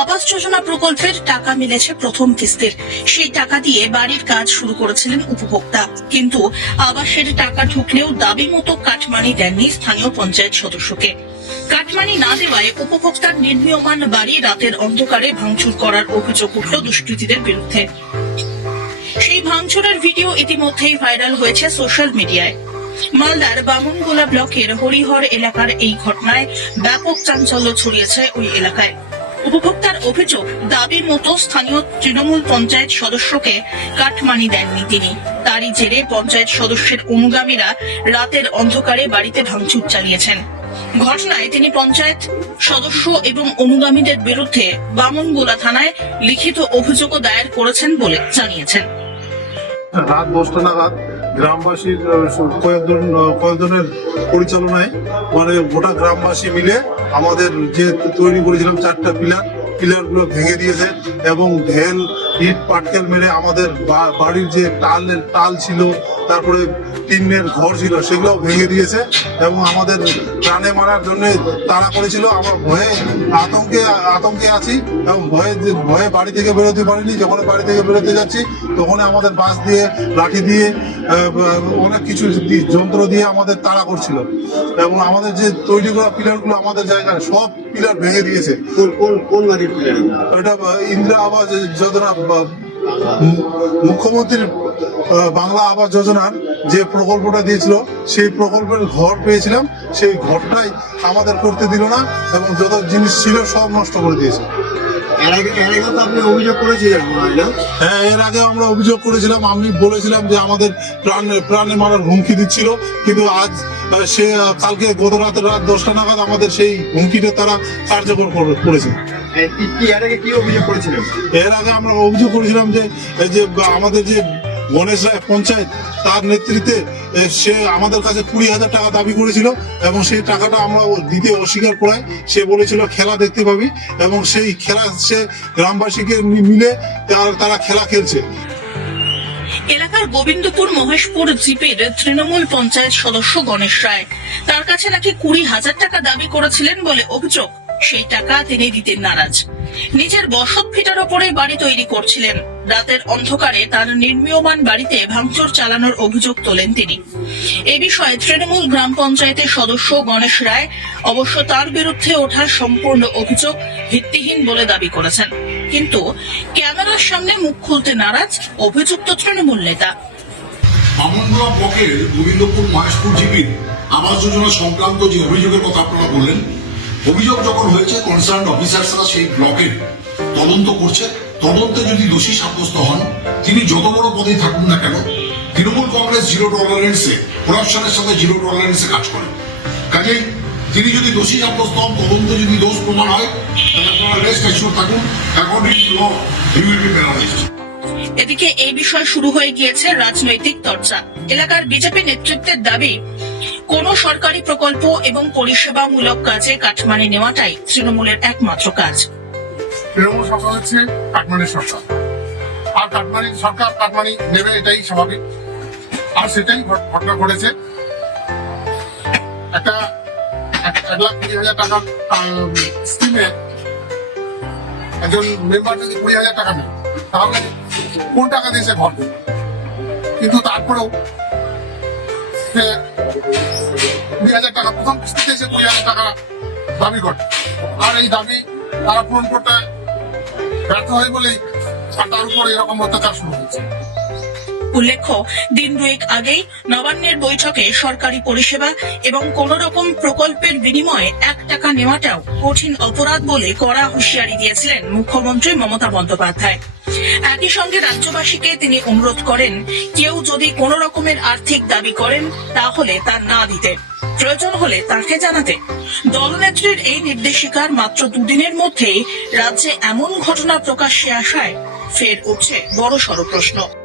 আবাস যোজনা প্রকল্পের টাকা মিলেছে প্রথম কিস্তির। সেই টাকা দিয়ে বাড়ির কাজ শুরু করেছিলেন উপভোক্তা। কিন্তু আবাসের টাকা ঢুকলেও দাবি মতো কাটমানি দেননি স্থানীয় পঞ্চায়েত সদস্যকে। কাটমানি না দেওয়ায় উপভোক্তার নির্মীয়মান বাড়ি রাতের অন্ধকারে ভাঙচুর করার অভিযোগ উঠল দুষ্কৃতীদের বিরুদ্ধে। সেই ভাঙচুরের ভিডিও ইতিমধ্যেই ভাইরাল হয়েছে সোশ্যাল মিডিয়ায়। মালদার বামনগোলা ব্লকের হরিহর এলাকার এই ঘটনায় ব্যাপক চাঞ্চল্য ছড়িয়েছে ওই এলাকায়। উপভোক্তার অভিযোগ দাবি মতো স্থানীয় তৃণমূল পঞ্চায়েত সদস্যকে কাটমানি দেননি তিনি। তারই জেরে পঞ্চায়েত সদস্যের অনুগামীরা রাতের অন্ধকারে বাড়িতে ভাঙচুর চালিয়েছেন। ঘটনায় তিনি পঞ্চায়েত সদস্য এবং অনুগামীদের বিরুদ্ধে বামনগোলা থানায় লিখিত অভিযোগও দায়ের করেছেন বলে জানিয়েছেন। রাত দশটা নাগাদ গ্রামবাসীর কয়েকজন কয়েকজনের পরিচালনায় মানে গোটা গ্রামবাসী মিলে আমাদের যে তৈরি করেছিলাম চারটা পিলার পিলারগুলো ভেঙে দিয়েছে এবং ঢেল, ইট, পাটকেল মেরে আমাদের বাড়ির যে টালের টাল ছিল, তারপরে টিনের ঘর ছিল সেগুলো ভেঙে দিয়েছে এবং আমাদের প্রাণে মারার জন্য তাড়া করেছিল। আমার ভয়ে আতঙ্কে আতঙ্কে আছি এবং ভয়ে ভয়ে বাড়ি থেকে বেরোতে পারিনি। যখন বাড়ি থেকে বেরোতে যাচ্ছি তখন আমাদের বাস দিয়ে, লাঠি দিয়ে অনেক কিছু যন্ত্র দিয়ে আমাদের তাড়া করছিল। এবং আমাদের যে তৈরি করা পিলারগুলো আমাদের জায়গায় সব পিলার ভেঙে দিয়েছে। কোন এটা ইন্দিরা আবাস যোজনা মুখ্যমন্ত্রীর বাংলা আবাস যোজনার যে প্রকল্পটা দিয়েছিল সেই প্রকল্পের ঘর পেয়েছিলাম। সেই ঘরটাই আমাদের করতে দিল না এবং যত জিনিস ছিল সব নষ্ট করে দিয়েছে। হয় হ্যাঁ এর আগে আমরা অভিযোগ করেছিলাম। আমি বলেছিলাম যে আমাদের প্রাণে প্রাণে মারার হুমকি দিচ্ছিল। কিন্তু আজ সে কালকে গত রাত রাত দশটা নাগাদ আমাদের সেই হুমকিটা তারা কার্যকর করে- করেছে। এ, কি কি এর আগে কি অভিযোগ করেছিলেন? এর আগে আমরা অভিযোগ করেছিলাম যে যে আমাদের যে গণেশ রায় পঞ্চায়েত, তার নেতৃত্বে সে আমাদের কাছে কুড়ি হাজার টাকা দাবি করেছিল এবং সেই টাকাটা আমরা দিতে অস্বীকার করায়। সে বলেছিল, খেলা দেখতে পাবি। এবং সেই খেলা সে গ্রামবাসীকে মিলে তারা- খেলা খেলছে। এলাকার গোবিন্দপুর মহেশপুর জিপির তৃণমূল পঞ্চায়েত সদস্য গণেশ রায়। তার কাছে নাকি কুড়ি হাজার টাকা দাবি করেছিলেন বলে অভিযোগ। সেই টাকা তিনি দিতে নারাজ। নিজের বসত ভিটার ওপরে বাড়ি তৈরি করছিলেন। রাতের অন্ধকারে তার নির্মীয়মান বাড়িতে ভাঙচুর চালানোর অভিযোগ তোলেন তিনি। এ বিষয়ে তৃণমূল গ্রাম পঞ্চায়েতের সদস্য গণেশ রায় অবশ্য তার বিরুদ্ধে ওঠা সম্পূর্ণ অভিযোগ ভিত্তিহীন বলে দাবি করেছেন। কিন্তু ক্যামেরার সামনে মুখ খুলতে নারাজ অভিযুক্ত তৃণমূল নেতা। বামনগোলা ব্লকের গোবিন্দপুর মহেশপুর জিপির আবাস যোজনা সংক্রান্ত যে অভিযোগের কথা আপনারা বললেন অভিযোগ যখন হয়েছে কনসার্ন অফিসার্সরা সেই ব্লকের তদন্ত করছে। তদন্তে যদি দোষী সাব্যস্ত হন, তিনি যত বড় পদেই থাকুন না কেন, তৃণমূল কংগ্রেস জিরো টলারেন্সে করাপশনের সাথে জিরো টলারেন্সে কাজ করে। কাজেই তিনি যদি দোষী সাব্যস্ত হন, তদন্তে যদি দোষ প্রমাণ হয়, তাহলে আপনারা রেস্ট অ্যাসিওর থাকুন অ্যাকর্ডিং টু ল এদিকে এই বিষয়ে শুরু হয়ে গিয়েছে রাজনৈতিক চর্চা। এলাকার বিজেপি নেতৃত্বের দাবি কোন সরকারি প্রকল্প এবং পরিষেবামূলক কাজে কাঠমানি নেওয়াটাই তৃণমূলের একমাত্র কাজ। তৃণমূল সরকার হচ্ছে কাটমানির সরকার। আর কাটমানি সরকার কাটমানি নেবে এটাই স্বাভাবিক। আর সেটাই ঘটনা ঘটেছে। একটা এক- লাখ কুড়ি হাজার টাকার স্কিমে একজন মেম্বার যদি কুড়ি হাজার টাকা নেয়, তাহলে কোন টাকা দিয়ে সে ঘর কিন্তু তারপরেও কুড়ি হাজার টাকা, প্রথম কিস্তিতে কুড়ি হাজার টাকা দাবি করে। আর এই দাবি তারা পূরণ করতে ব্যর্থ হয় বলেই তার উপর এরকম অত্যাচার শুরু হয়েছে। উল্লেখ্য, দিন দুয়েক আগেই নবান্নের বৈঠকে সরকারি পরিষেবা এবং কোন রকম প্রকল্পের বিনিময়ে এক টাকা নেওয়াটাও কঠিন অপরাধ বলে কড়া হুঁশিয়ারি দিয়েছিলেন মুখ্যমন্ত্রী মমতা বন্দ্যোপাধ্যায়। একই সঙ্গে রাজ্যবাসীকে তিনি অনুরোধ করেন, কেউ যদি কোন রকমের আর্থিক দাবি করেন, তাহলে তা না দিতে। প্রয়োজন হলে তাকে জানাতে। দলনেত্রীর এই নির্দেশিকার মাত্র দুদিনের মধ্যেই রাজ্যে এমন ঘটনা প্রকাশ্যে আসায় ফের উঠছে বড় সড় প্রশ্ন।